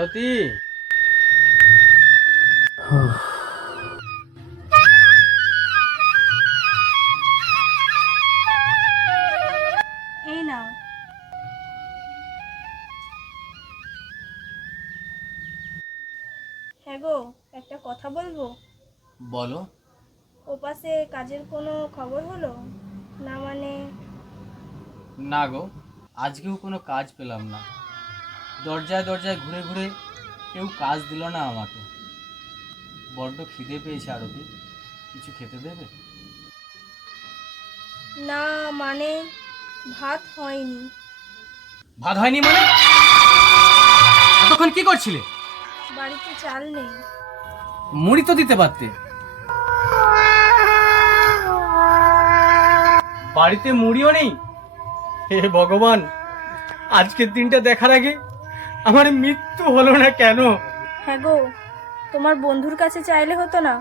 আরতি এই নাও। হ্যাঁ গো একটা কথা বলব? বলো। ওপাশে কাজের কোনো খবর হলো? না মানে? না গো আজকেও কোনো কাজ পেলাম না। দরজায় দরজায় ঘুরে ঘুরে কেউ কাজ দিল না আমাকে। বড্ড খিদে পেয়েছে আরতি। কিছু খেতে দেবে? না মানে ভাত হয়নি। ভাত হয়নি মানে? এতক্ষণ কি করছিলে? বাড়িতে চাল নেই। মুড়ি তো দিতে পারতে। বাড়িতে মুড়িও নেই? হে ভগবান আজকের দিনটা দেখার আগে আমার মৃত্যু হলো না কেন? হ্যাঁ গো তোমার বন্ধুর কাছে চাইলে হতো না।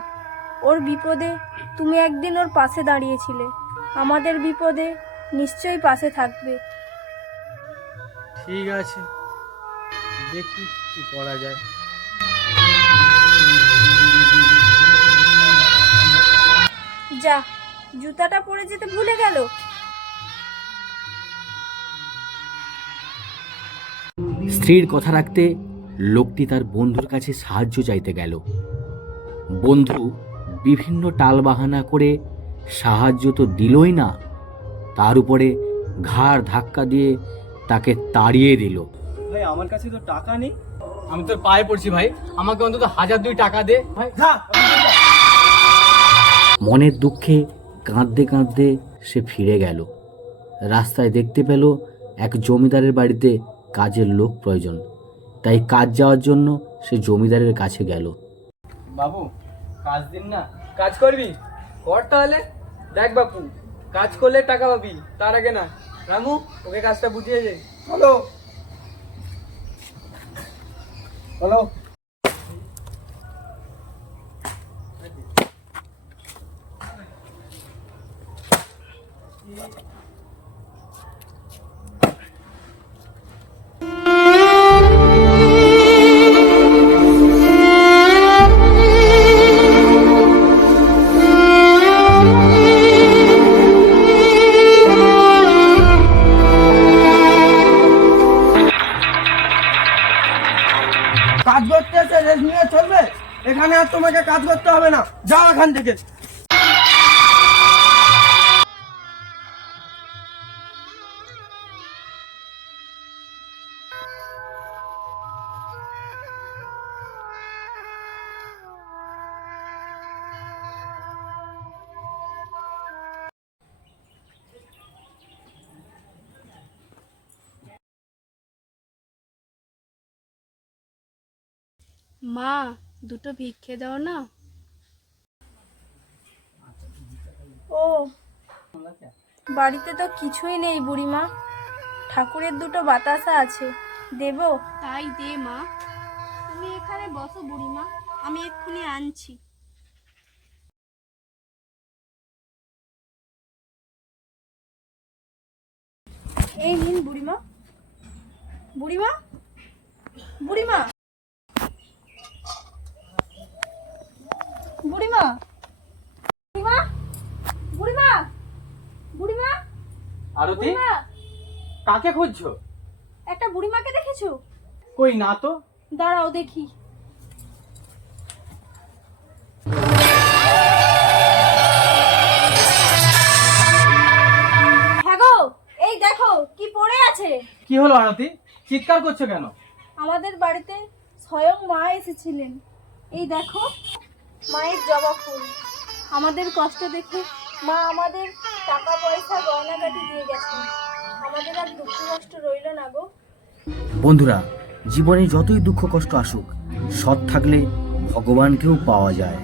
ওর বিপদে তুমি একদিন ওর পাশে দাঁড়িয়েছিলে। আমাদের বিপদে নিশ্চয়ই পাশে থাকবে। ঠিক আছে দেখি কি করা যায়। যা জুতাটা পরে যেতে ভুলে গেল? স্ত্রীর কথা রাখতে লোকটি তার বন্ধুর কাছে সাহায্য চাইতে গেল। বন্ধু বিভিন্ন টালবাহানা করে সাহায্য তো দিলই না তার উপরে ঘাড় ধাক্কা দিয়ে তাকে তাড়িয়ে দিল। ভাই আমার কাছে তো টাকা নেই। আমি তোর পায়ে পড়ছি ভাই। আমাকে অন্তত হাজার দুই টাকা দে। ভাই মনের দুঃখে কাঁদতে কাঁদতে সে ফিরে গেল। রাস্তায় দেখতে পেল এক জমিদারের বাড়িতে কাজের লোক প্রয়োজন। তাই কাজ যাওয়ার জন্য সে জমিদারের কাছে গেল। বাবু, কাজ দিন না। কাজ করবি? কর তাহলে। দেখ বাপু, কাজ করলে টাকা পাবি, তার আগে না। রামু, ওকে কাজটা বুঝিয়ে দে। হ্যালো হ্যালো কাজ করতে এসে নিয়ে চলবে, এখানে আর তোমাকে কাজ করতে হবে না। যাও এখান থেকে। মা দুটো ভিক্ষে দাও না। ও বাড়িতে তো কিছুই নেই বুড়িমা। ঠাকুরের দুটো বাতাসা আছে দেবো? তাই দে মা। তুমি এখানে বসো বুড়িমা আমি এক্ষুনি আনছি। এই নিন বুড়িমা। বুড়িমা? বুড়িমা? বুড়িমা বুড়িমা? বুড়িমা? বুড়িমা? আরতি? বুড়িমা? কাকে খুঁজছো? একটা বুড়িমাকে দেখেছ? কই না তো? দাঁড়াও দেখি। হ্যাঁ গো এই দেখো কি পড়ে আছে? কি হলো আরতি? চিৎকার করছ কেন? আমাদের বাড়িতে স্বয়ং মা এসেছিলেন। এই দেখো। মায়ের জবা ফুল। আমাদের কষ্ট দেখে মা আমাদের টাকা পয়সা গয়নাগাটি দিয়ে গেছেন। আমাদের আর দুঃখ কষ্ট রইল না গো। বন্ধুরা জীবনে যতই দুঃখ কষ্ট আসুক সৎ থাকলে ভগবানকেও পাওয়া যায়।